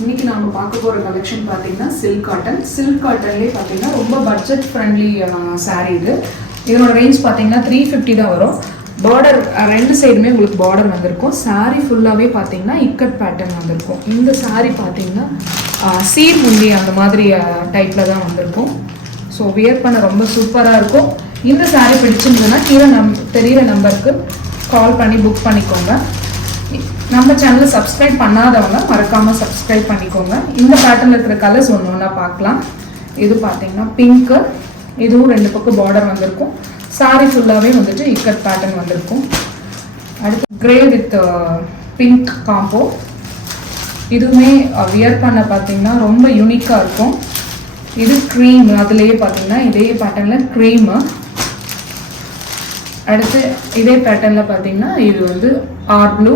இன்னைக்கு நாம பார்க்க போற கலெக்ஷன் பாத்தீங்கன்னா சில்க் காட்டன். சில்க் காட்டன்லயே பாத்தீங்கன்னா ரொம்ப பட்ஜெட் ஃப்ரெண்ட்லி saree இது. இதோட ரேஞ்ச் பாத்தீங்கன்னா 350 தான் வரும். பார்டர் ரெண்டு சைடுமே உங்களுக்கு பார்டர் வந்திருக்கும். saree ஃபுல்லாவே பாத்தீங்கன்னா இக்கட் பேட்டர்ன் வந்திருக்கும். இந்த saree பாத்தீங்கன்னா சீர் முந்தி அந்த மாதிரி டைப்ல தான் வந்திருக்கும். ஸோ வியர் பண்ண ரொம்ப சூப்பரா இருக்கும். இந்த saree பிடிச்சிருந்ததுன்னா கீழே தெரியிற நம்பருக்கு கால் பண்ணி புக் பண்ணிக்கோங்க. நம்ம சேனலை சப்ஸ்கிரைப் பண்ணாதவங்க மறக்காம சப்ஸ்கிரைப் பண்ணிக்கோங்க. இந்த பேட்டர்ல இருக்கிற கலர்ஸ் ஒன்று பார்க்கலாம். இது பார்த்தீங்கன்னா பிங்க், இதுவும் ரெண்டு பக்கம் பார்டர் வந்திருக்கும். சாரி ஃபுல்லாகவே வந்துட்டு இக்கட் பேட்டர்ன் வந்திருக்கும். அடுத்து கிரே வித் பிங்க் காம்போ. இதுவுமே வியர் பண்ண பார்த்தீங்கன்னா ரொம்ப யூனிக்காக இருக்கும். இது க்ரீம், அதுலேயே பார்த்தீங்கன்னா இதே பேட்டர்னில் க்ரீமு. அடுத்து இதே பேட்டர்னில் பார்த்தீங்கன்னா இது வந்து ஆர் ப்ளூ,